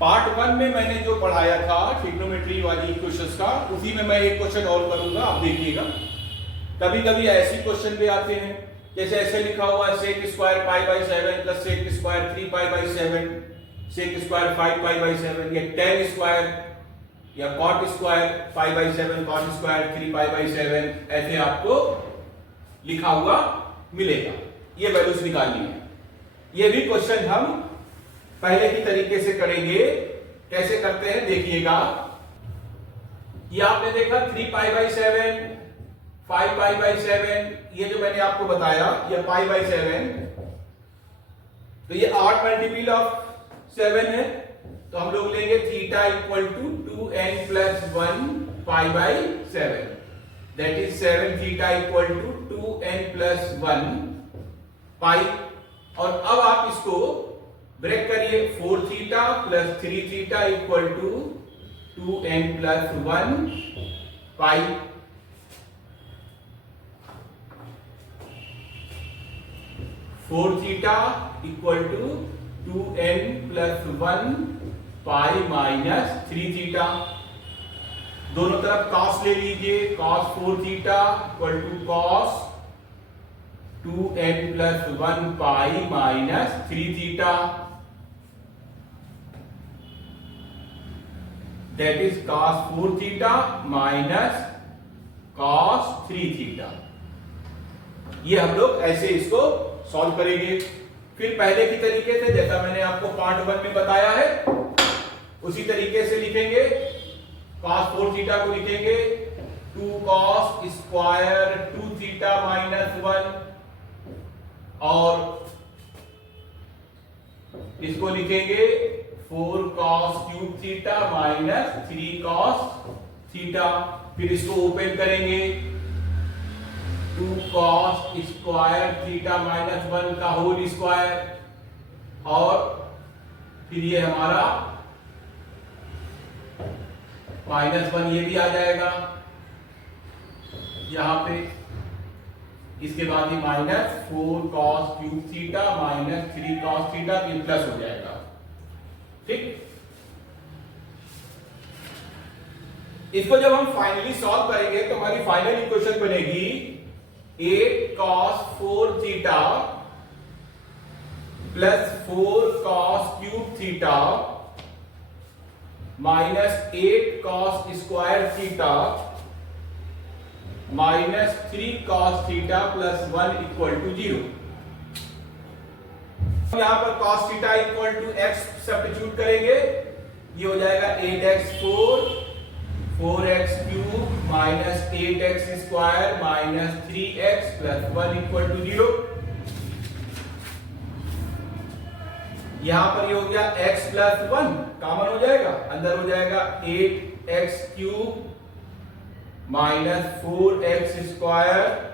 Part 1 में मैंने जो पढ़ाया था ट्रिग्नोमेट्री वाली इक्वेशंस का, उसी में मैं एक क्वेश्चन और करूंगा, आप देखिएगा। कभी कभी ऐसे क्वेश्चन भी आते हैं, जैसे ऐसे लिखा हुआ है sec square pi by 7 plus sec square 3 pi by 7, sec square 5 pi by 7, या टेन स्क्वायर या cot square pi by 7, cot square 3 pi by 7, ऐसे आपको लिखा हुआ मिलेगा। ये वैल्यूज निकालनी है। ये भी क्वेश्चन हम पहले की तरीके से करेंगे। कैसे करते हैं देखिएगा। ये आपने देखा 3 पाई बाई 7, 5 पाई बाई 7, ये जो मैंने आपको बताया ये पाई बाई 7, तो ये 8 मल्टीपल ऑफ 7 है, तो हम लोग लेंगे theta equal to 2n plus 1 pi by 7, that is 7 theta equal to 2n plus 1 pi. और अब आप इसको ब्रेक करिए, 4 theta plus 3 theta equal to 2n plus 1 pi. Four theta equal to 2n plus 1 pi minus 3 theta. दोनों तरफ cos ले लीजिए, cos 4 theta equal to cos 2n plus 1 pi minus 3 theta, that is cos 4 theta minus cos 3 theta. ये हम लोग ऐसे इसको solve करेंगे। फिर पहले की तरीके से, जैसा मैंने आपको पार्ट 1 में बताया है, उसी तरीके से लिखेंगे। cos 4 थीटा को लिखेंगे 2 cos स्क्वायर 2 थीटा माइनस 1, और इसको लिखेंगे 4 cos cube theta minus 3 cos theta. फिर इसको ओपन करेंगे, 2 cos स्क्वायर थीटा माइनस 1 का होल स्क्वायर, और फिर ये हमारा माइनस 1 ये भी आ जाएगा यहां पे। इसके बाद ये minus 4 cos cube theta minus 3 cos theta, ये प्लस हो जाएगा। ठीक, इसको जब हम फाइनली सॉल्व करेंगे तो हमारी फाइनल इक्वेशन बनेगी 8 cos 4 theta plus 4 cos cube theta minus 8 cos square theta minus 3 cos theta plus 1 equal to 0। यहां पर cos theta equal to x substitute करेंगे, ये हो जाएगा 8x4 4x cube minus 8x square minus 3x plus 1 equal to 0। यहां पर ये हो गया x प्लस 1 कॉमन हो जाएगा, अंदर हो जाएगा 8x cube minus 4x square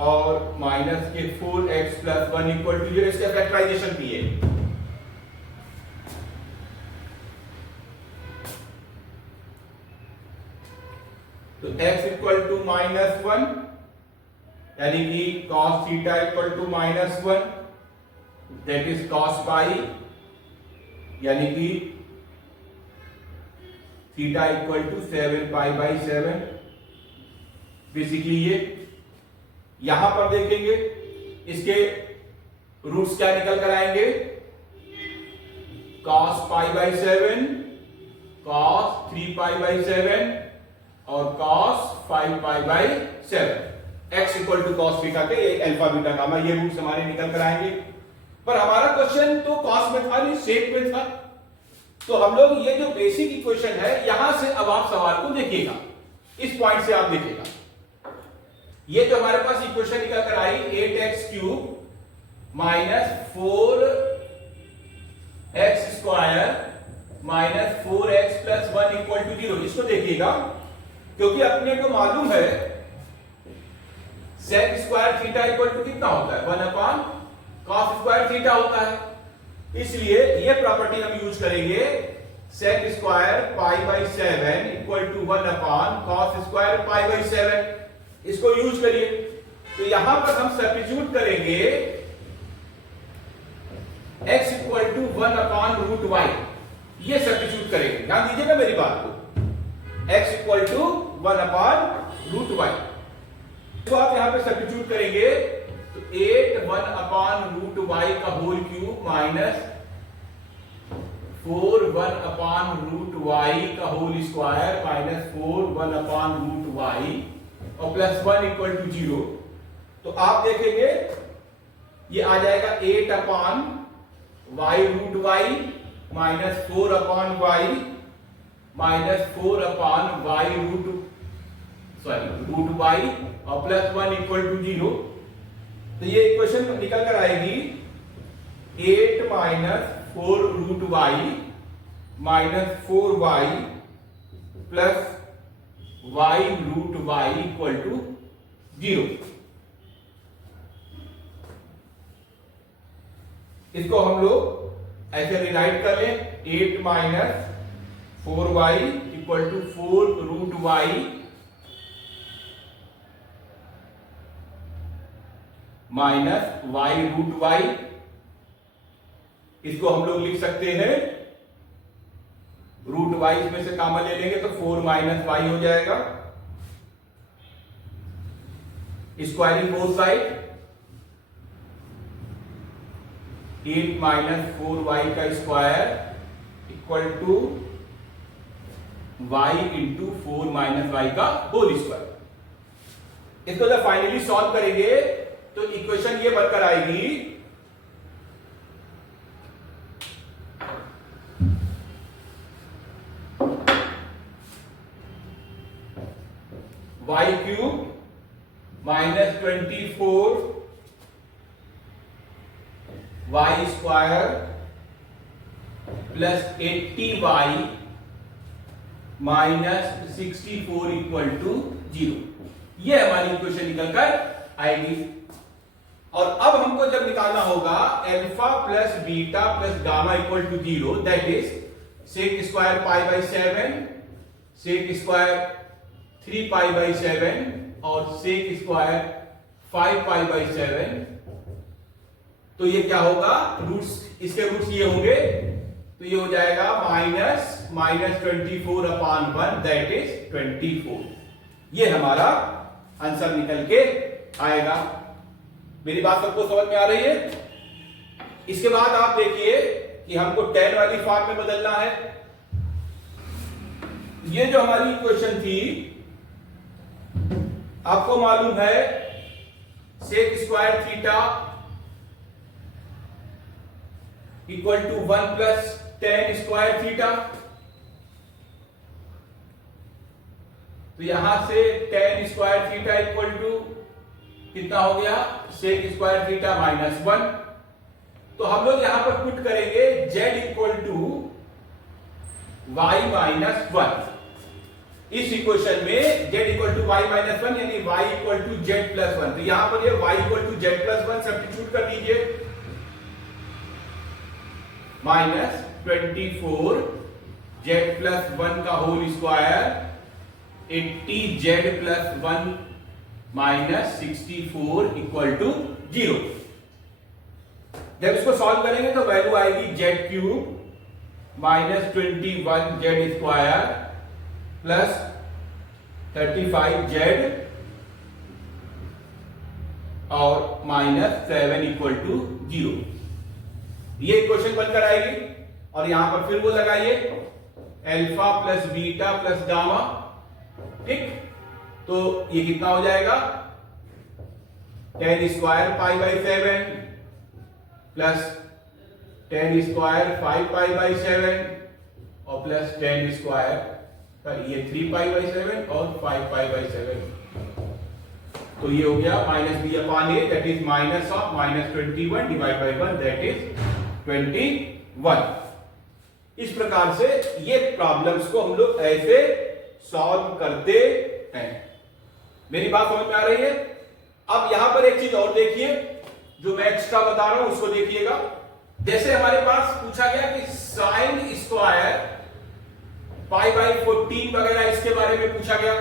और माइनस के 4x प्लस 1 इक्वल टू 0। इसका फैक्टराइजेशन किए, तो x इक्वल टू माइनस 1, यानी कि cos theta equal to minus 1, that is cos pi, यानी कि theta equal to 7 pi by 7। Basically ये यहां पर देखेंगे, इसके रूट्स क्या निकल कर आएंगे, cos pi by 7, cos 3 pi by 7 और cos 5 pi by 7। x equal to cos theta के अल्फा बीटा गामा, ये रूट्स हमारे निकल कर आएंगे। पर हमारा क्वेश्चन तो cos में था नहीं, सेक में था, तो हम लोग ये जो बेसिक इक्वेशन है यहां से अब आप सवाल को देखिएगा, इस पॉइंट से आप देखिएगा। ये जो हमारे पास इक्वेशन निकल कर आई 8x cube minus 4x square minus 4x plus 1 equal to 0, इसको देखिएगा, क्योंकि अपने को मालूम है sec square theta equal to कितना होता है, 1 अपॉन कॉस स्क्वायर थीटा होता है। इसलिए ये प्रॉपर्टी हम यूज करेंगे, sec square pi by 7 equal to 1 upon cos square pi by 7, इसको यूज करिए। तो यहां पर हम सब्स्टिट्यूट करेंगे x equal to 1 upon root y, ये सब्स्टिट्यूट करेंगे, ध्यान दीजिएगा मेरी बात को, x इक्वल टू 1/√y। तो आप यहां पे सब्स्टिट्यूट करेंगे तो 8 1/√y का होल क्यूब माइनस 4 1/√y का होल स्क्वायर माइनस 4 1/√y और प्लस 1 इक्वल टू 0। तो आप देखेंगे ये आ जाएगा 8/y√y minus 4/y minus 4/y और प्लस 1 इक्वल टू 0। तो ये इक्वेशन निकल कर आएगी 8 minus 4√y minus 4y plus y√y equal to 0। इसको हम लोग ऐसे रिराइट कर लें, 8 minus 4y equal to 4√y minus y√y। इसको हम लोग लिख सकते हैं √y, इसमें से कॉमन ले लेंगे तो 4 माइनस y हो जाएगा, squaring both side 8 minus 4y का square equal to y into 4 minus y का होल स्क्वायर। इसको जब फाइनली सॉल्व करेंगे तो इक्वेशन ये बनकर आएगी y cube minus 24 y square plus 80y minus 64 equal to 0। ये हमारी इक्वेशन निकल कर आएगी। और अब हमको जब निकालना होगा alpha plus beta plus gamma equal to 0, that is sec square π/7 sec square 3π/7 और सेक स्क्वायर 5π/7। तो ये क्या होगा, रूट्स, इसके रूट्स ये होंगे, तो ये हो जाएगा -24/1 दैट इज 24। ये हमारा आंसर निकल के आएगा। मेरी बात सबको समझ में आ रही है? इसके बाद आप देखिए कि हमको 10 वाली फॉर्म में बदलना है। ये जो हमारी इक्वेशन थी, आपको मालूम है sec square theta equal to 1 plus tan square theta. तो यहां से tan square theta equal to कितना हो गया, सेक स्क्वायर थीटा माइनस 1। तो हम लोग यहां पर पुट करेंगे z equal to y minus 1। इस इक्वेशन में z equal to y minus 1 यानी y equal to z plus 1। तो यहां पर ये y equal to z plus 1 substitute कर दीजिए, माइनस 24 z प्लस 1 का whole square 80 z plus 1 minus 64 equal to 0। जब इसको सॉल्व करेंगे तो वैल्यू आएगी z cube minus 21 z square plus 35 z और माइनस 7 इक्वल टू 0। ये इक्वेशन बनकर आएगी। और यहां पर फिर वो लगाइए alpha plus beta plus gamma, ठीक। तो ये कितना हो जाएगा, tan square π/7 plus tan square 5π/7 और प्लस tan स्क्वायर ये 3π/7 और 5π/7। तो ये हो गया minus b upon a that is minus of -21 divide by 1 that is 21। इस प्रकार से ये प्रॉब्लम्स को हम लोग ऐसे सॉल्व करते हैं। मेरी बात समझ में आ रही है? अब यहां पर एक चीज और देखिए जो मैं एक्स्ट्रा बता रहा हूं, उसको देखिएगा। जैसे हमारे पास पूछा गया कि साइन स्क्वायर π/14 वगैरह, इसके बारे में पूछा गया।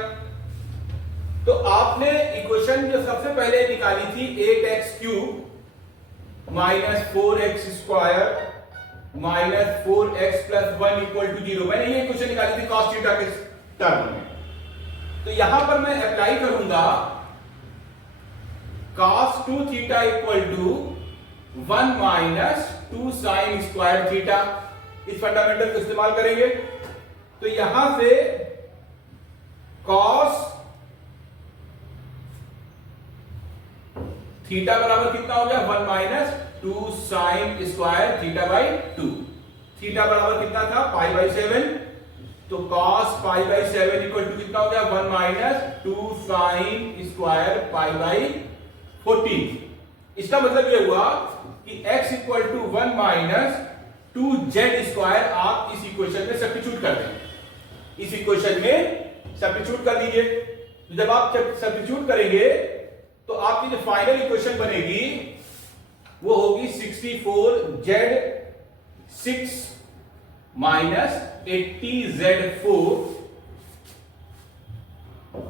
तो आपने इक्वेशन जो सबसे पहले निकाली थी 8x³ minus 4x² minus 4x plus 1 equal to 0। मैंने ये क्वेश्चन निकाली थी cos थीटा के टर्म में। तो यहां पर मैं अप्लाई करूंगा cos 2 theta equal to 1 minus 2 sine square theta. इस फंडामेंटल को इस्तेमाल करेंगे। तो यहां से cos थीटा बराबर कितना हो गया 1 minus 2 sine square theta by 2। Theta बराबर कितना था पाई बाई 7। तो cos pi by 7 equal to कितना हो गया 1 minus 2 sine square pi by 14। इसका मतलब ये हुआ कि x equal to 1 minus 2 z square आप इस इक्वेशन में सब्स्टिट्यूट कर दें। इस इक्वेशन में सब्स्टिट्यूट कर दीजिए। जब आप सब्स्टिट्यूट करेंगे तो आपकी जो फाइनल इक्वेशन बनेगी वो होगी 64z 6 minus 80z4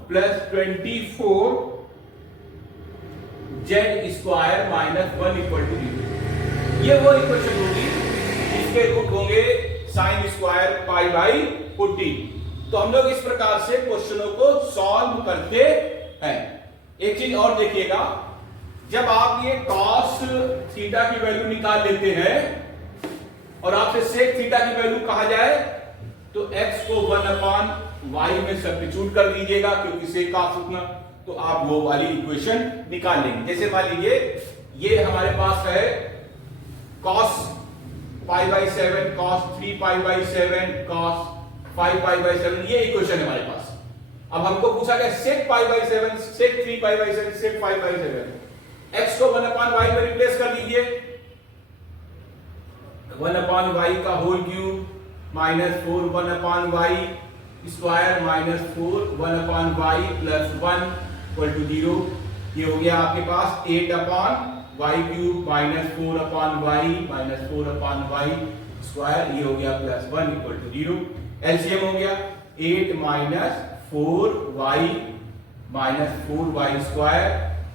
plus 24z square minus 1 equal to 0। ये वो इक्वेशन होगी जिसके रूट होंगे साइन स्क्वायर पाई बाई 14। तो हम लोग इस प्रकार से क्वेश्चनों को सॉल्व करते हैं। एक चीज और देखिएगा, जब आप ये cos थीटा की वैल्यू निकाल लेते हैं और आपसे sec थीटा की वैल्यू कहा जाए तो x को 1/y में सब्स्टिट्यूट कर दीजिएगा, क्योंकि sec cos उतना, तो आप वो वाली इक्वेशन निकाल लेंगे। जैसे मान लीजिए ये हमारे पास है cos pi by 7, cos 3 pi by 7, cos 5 pi by 7, ये इक्वेशन है हमारे पास। अब हमको पूछा गया sec pi by 7, sec 3 pi by 7, sec 5 by 7। x को 1/y में रिप्लेस कर दीजिए। 1/y का whole cube minus 4 1/y square minus 4 1/y plus 1 equal to 0। ये हो गया आपके पास 8/y cube minus 4/y minus 4/y square, ये हो गया प्लस 1 इक्वल टू 0। एलसीएम हो गया 8 minus 4y minus 4y square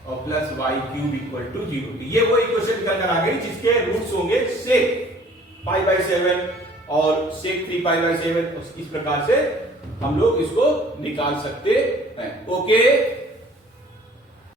और plus y cube equal to 0। ये वो इक्वेशन निकल कर आ गई जिसके रूट्स होंगे sec पाई बाई 7 और sec 3 पाई बाई 7। इस प्रकार से हम लोग इसको निकाल सकते हैं। ओके।